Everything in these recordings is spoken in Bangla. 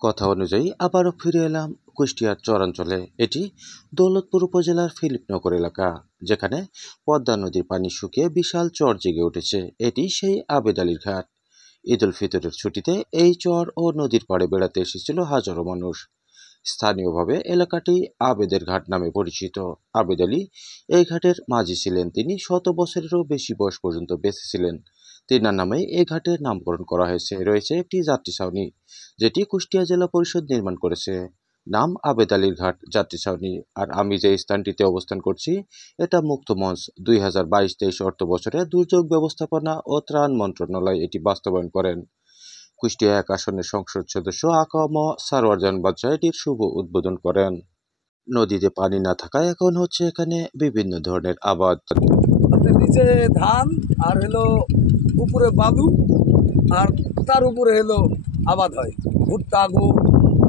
কথা অনুযায়ী আবারও ফিরে এলাম কুষ্টিয়ার চরাঞ্চলে। এটি দৌলতপুর উপজেলার ফিলিপনগর এলাকা, যেখানে পদ্মা নদীর পানি শুকিয়ে বিশাল চর জেগে উঠেছে। এটি সেই আবেদ আলীর ঘাট। ঈদ উল ফিতরের ছুটিতে এই চর ও নদীর পাড়ে বেড়াতে এসেছিল হাজারো মানুষ। স্থানীয়ভাবে এলাকাটি আবেদের ঘাট নামে পরিচিত। আবেদ আলী এই ঘাটের মাঝি ছিলেন। তিনি 100 বছরেরও বেশি বয়স পর্যন্ত বেঁচে ছিলেন। তিনার নামে এই ঘাটের নামকরণ করা হয়েছে। রয়েছে একটি যাত্রী ছাউনি, যেটি কুষ্টিয়া জেলা পরিষদ নির্মাণ করেছে। নাম আবেদ আলীর ঘাট যাত্রী ছাউনি। আর আমি যে স্থানটিতে অবস্থান করছি, এটা মুক্ত মঞ্চ। 2022-23 অর্থ বছরে দুর্যোগ ব্যবস্থাপনা ও ত্রাণ মন্ত্রণালয় এটি বাস্তবায়ন করেন। কুষ্টিয়া 1 আসনের সংসদ সদস্য আকাম সারোয়ার জান বাদশা এটির শুভ উদ্বোধন করেন। নদীতে পানি না থাকায় এখন হচ্ছে এখানে বিভিন্ন ধরনের আবাদ। আপনার নিচে ধান আর হলো উপরে বালু, আর তার উপরে হলো আবাদ হয় ভুট্টা, গম,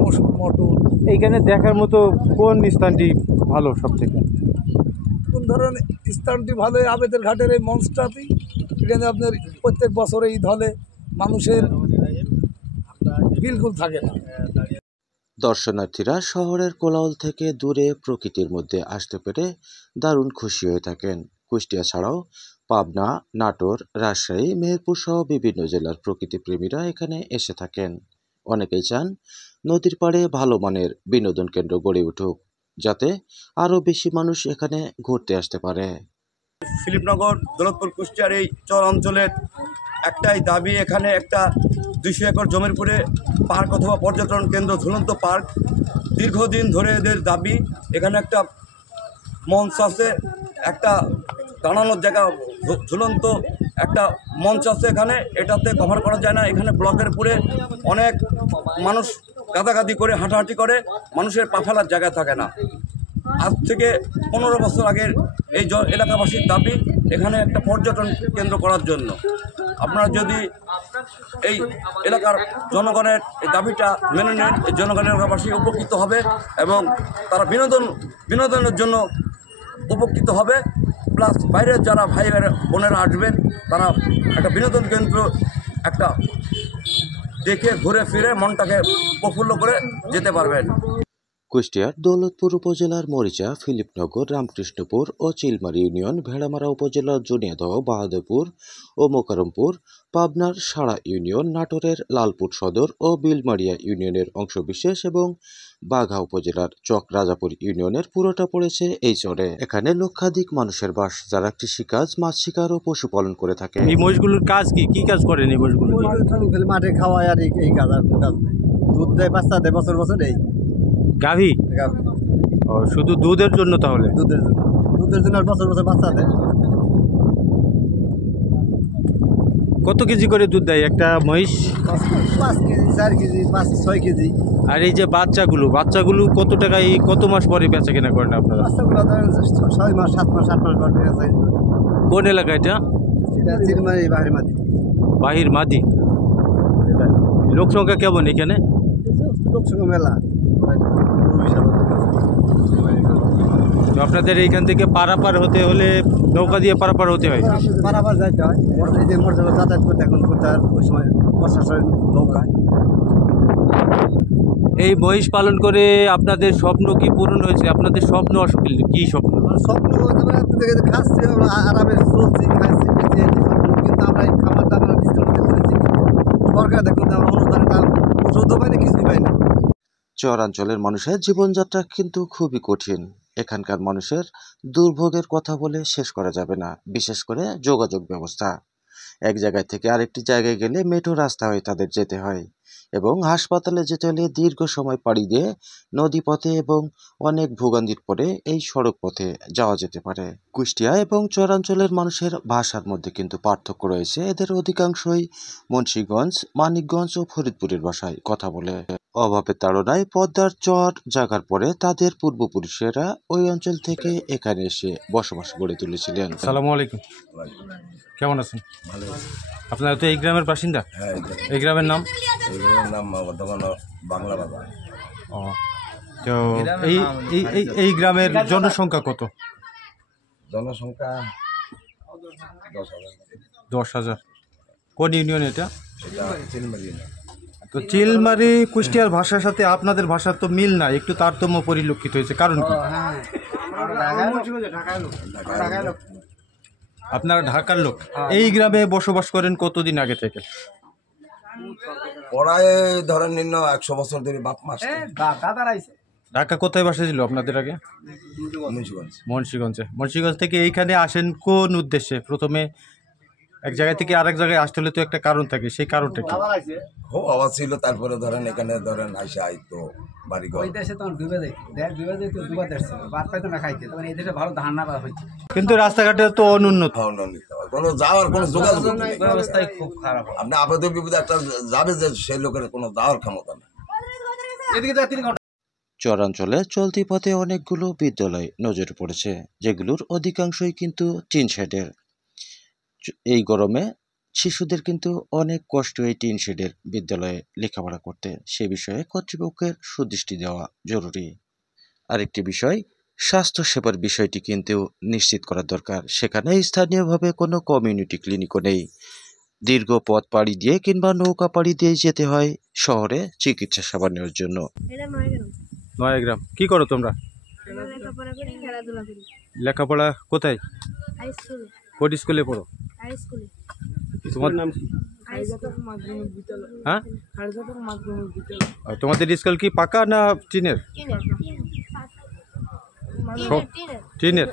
মসুর, মটর। এইখানে দেখার মতো কোন স্থানটি ভালো সব থেকে? কোন ধরনের স্থানটি ভালো? আবেদের ঘাটের এই মঞ্চটাতেই। এখানে আপনার প্রত্যেক বছরে ঈদ হলে মানুষের বিলকুল থাকে না। দর্শনার্থীরা শহরের কোলাহল থেকে দূরে প্রকৃতির মধ্যে আসতে পেরে দারুণ খুশি হয়ে থাকেন। কুষ্টিয়া ছাড়াও পাবনা, নাটোর, রাজশাহী, মেহেরপুর সহ বিভিন্ন জেলার প্রকৃতিপ্রেমীরা এখানে এসে থাকেন। অনেকেই চান নদীর পাড়ে ভালো মানের বিনোদন কেন্দ্র গড়ে উঠুক, যাতে আরও বেশি মানুষ এখানে ঘুরতে আসতে পারে। ফিলিপনগর, দৌলতপুর, কুষ্টিয়ার এই চর অঞ্চলের একটাই দাবি, এখানে একটা 200 একর জমির উপরে পার্ক অথবা পর্যটন কেন্দ্র, ঝুলন্ত পার্ক। দীর্ঘদিন ধরে এদের দাবি। এখানে একটা মঞ্চ আছে, একটা দাঁড়ানোর জায়গা, ঝুলন্ত একটা মঞ্চ আছে এখানে। এটাতে কভার করা যায় না। এখানে ব্লকের উপরে অনেক মানুষ গাদাগাদি করে হাঁটাহাঁটি করে, মানুষের পা ফেলার জায়গা থাকে না। আজ থেকে 15 বছর আগের এই এলাকাবাসীর দাবি এখানে একটা পর্যটন কেন্দ্র করার জন্য। আপনারা যদি এই এলাকার জনগণের এই দাবিটা মেনে নেন, এই জনগণের এলাকাবাসী উপকৃত হবে এবং তারা বিনোদনের জন্য উপকৃত হবে। প্লাস বাইরের যারা ভাই বোনেরা আসবেন, তারা একটা বিনোদন কেন্দ্র একটা দেখে ঘুরে ফিরে মনটাকে প্রফুল্ল করে যেতে পারবেন। কুষ্টিয়ার দৌলতপুর উপজেলার মরিচা, ফিলিপনগর, রামকৃষ্ণপুর ও চিলমারী ইউনিয়ন, ভেড়ামারা উপজেলার জুনিয়াদহ, বাহাদুরপুর ও মোকারমপুর, পাবনার সাড়া ইউনিয়ন, নাটোরের লালপুর সদর ও বিলমারিয়া ইউনিয়নের অংশবিশেষ এবং বাঘা উপজেলার চক রাজাপুর ইউনিয়নের পুরোটা পড়েছে এই চরে। এখানে লক্ষাধিক মানুষের বাস, যারা কৃষিকাজ, মাছ শিকার ও পশুপালন করে থাকে। এই মহিষগুলোর কাজ কি? কি কাজ করেন এই মহিষগুলো? মাঠে খাওয়ায় আর এই কাজ, আর কাজ নেই। দুধ দেয়, বাচ্চা দেয় বছর বছর। এই গাভী? ও, শুধু দুধের জন্য? তাহলে দুধের জন্য আর বছর বছর বাচ্চা দেয়। কত কেজি করে দুধ দেয় একটা মহিষ? 5 কেজি, 4 কেজি, 5-6 কেজি। আর এই যে বাচ্চাগুলো কত টাকায়, কত মাস পরে বেচা কেনা করেন আপনারা? বাচ্চাগুলো ধরেন 6 মাস, 7 মাস, 8 মাস পর বেচা যায়। কোন এলাকা এটা? এটা চিলমারি বাহির মাটি। বাহির মাদি। লোক সংখ্যা কেমন এখানে? লোক সঙ্গে মেলা। তো আপনাদের এইখান থেকে পারাপার হতে হলে নৌকা দিয়ে পারাপার হতে হয়? পারাপার যাইতে হয়। এই যে মোটরসাইকেল যাতায়াত করতে এখন করতে হয়, ওই সময় বর্ষার সময় নৌকায়। এই মহিষ পালন করে আপনাদের স্বপ্ন কি পূরণ হয়েছে? আপনাদের স্বপ্ন আসলে কি স্বপ্ন? আমার স্বপ্ন খাচ্ছি, আমরা আরামে চলছি, খাচ্ছি, পিছিয়ে কিন্তু আমরা এই খাবারটা আমরা নিজের মধ্যে করেছি। সরকার দেখুন আমরা অনুদানটা ওষুধও পাই না, কিছুই পাই না। চরাঞ্চলের মানুষের জীবনযাত্রা কিন্তু খুবই কঠিন। এখানকার মানুষের দুর্ভোগের কথা বলে শেষ করা যাবে না। বিশেষ করে যোগাযোগ ব্যবস্থা। এক জায়গায় থেকে আরেকটি জায়গায় গেলে মেঠো রাস্তা হয়ে তাদের যেতে হয়, এবং হাসপাতালে যেতে হলে দীর্ঘ সময় পাড়ি দিয়ে নদীপথে এবং অনেক ভোগান্তির পরে এই সড়ক পথে যাওয়া যেতে পারে। কুষ্টিয়া এবং চরাঞ্চলের মানুষের ভাষার মধ্যে কিন্তু পার্থক্য রয়েছে। এদের অধিকাংশই মুন্সিগঞ্জ, মানিকগঞ্জ ও ফরিদপুরের ভাষায় কথা বলে। অভাবের তাড়নায় পদ্মার চর জাগার পরে তাদের পূর্বপুরুষেরা ওই অঞ্চল থেকে এখানে এসে বসবাস গড়ে তুলেছিলেন। আসসালামু আলাইকুম, কেমন আছেন? ভালো। আপনারা তো এই গ্রামের বাসিন্দা? হ্যাঁ, এই গ্রামের নাম? এই নাম বাংলা বাজার। ও, তো এই গ্রামের জনসংখ্যা কত? জনসংখ্যা 10,000। 10,000। কোন ইউনিয়ন এটা? এটা চিলমারি না। তো চিলমারি কুষ্টিয়ার ভাষার সাথে আপনাদের ভাষার তো মিল নাই, একটু তারতম্য পরিলক্ষিত হয়েছে, কারণ কি? আপনারা ঢাকার লোক, এই গ্রামে বসবাস করেন কতদিন আগে থেকে? পড়ায় ধরেন নিম্ন 100 বছর ধরে বাপ মাস ঢাকা কোথায় বাসা ছিল আপনাদের আগে? মুন্সিগঞ্জ। মুন্সিগঞ্জ থেকে এইখানে আসেন কোন উদ্দেশ্যে? প্রথমে এক জায়গা থেকে আরেক জায়গায় আসতে হলে তো একটা কারণ থাকে, সেই কারণটা কি? খুব আওয়াজ ছিল, তারপরে ধরেন এখানে ধরেন আইসা আইতো বাড়িঘর। কিন্তু রাস্তাঘাটে তো অনুন্নত। কোনো যাওয়ার কোনো যোগাযোগ নেই, ব্যবস্থাই খুব খারাপ। আপনি আপাতত বিপদে একটা যাবে যে সেই লোকের কোনো যাওয়ার ক্ষমতা নেই। চরাঞ্চলে চলতি পথে অনেকগুলো বিদ্যালয় নজরে পড়েছে, যেগুলোর অধিকাংশই কিন্তু টিন শেডের। এই গরমে শিশুদের কিন্তু অনেক কষ্ট এই টিন শেডের বিদ্যালয়ে লেখাপড়া করতে। সে বিষয়ে কর্তৃপক্ষের সুদৃষ্টি দেওয়া জরুরি। আরেকটি বিষয়, স্বাস্থ্যসেবার বিষয়টি কিন্তু নিশ্চিত করা দরকার। সেখানে স্থানীয়ভাবে কোনো কমিউনিটি ক্লিনিকও নেই। দীর্ঘ পথ পাড়ি দিয়ে কিংবা নৌকা পাড়ি দিয়ে যেতে হয় শহরে চিকিৎসা সেবা নেওয়ার জন্য। নয়াগ্রাম। কি করো তোমরা? লেখাপড়া করি, খেলাধুলা করি। লেখাপড়া কোথায়? হাই স্কুলে। কোন স্কুলে পড়ো? হাই স্কুলে। তোমার নাম? হাই স্কুল মাধ্যমিক বিদ্যালয়। হ্যাঁ, হারজাপুর মাধ্যমিক বিদ্যালয়। আর তোমাদের স্কুল কি পাকা না টিনের? টিনের। টিনের।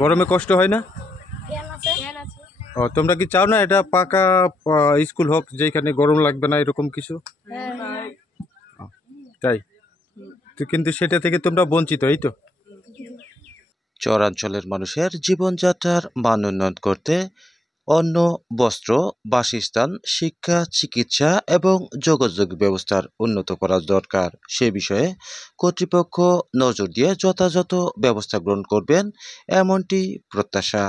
গরমে কষ্ট হয় না? ফ্যান আছে। ও, তোমরা কি চাও না এটা পাকা স্কুল হোক, যেখানে গরম লাগবে না, এরকম কিছু? তাই তো, কিন্তু সেটা থেকে তোমরা বঞ্চিত, এই তো। চরাঞ্চলের মানুষের জীবনযাত্রার মান উন্নয়ন করতে অন্ন, বস্ত্র, বাসস্থান, শিক্ষা, চিকিৎসা এবং যোগাযোগ ব্যবস্থার উন্নত করা দরকার। সে বিষয়ে কর্তৃপক্ষ নজর দিয়ে যথাযথ ব্যবস্থা গ্রহণ করবেন, এমনটি প্রত্যাশা।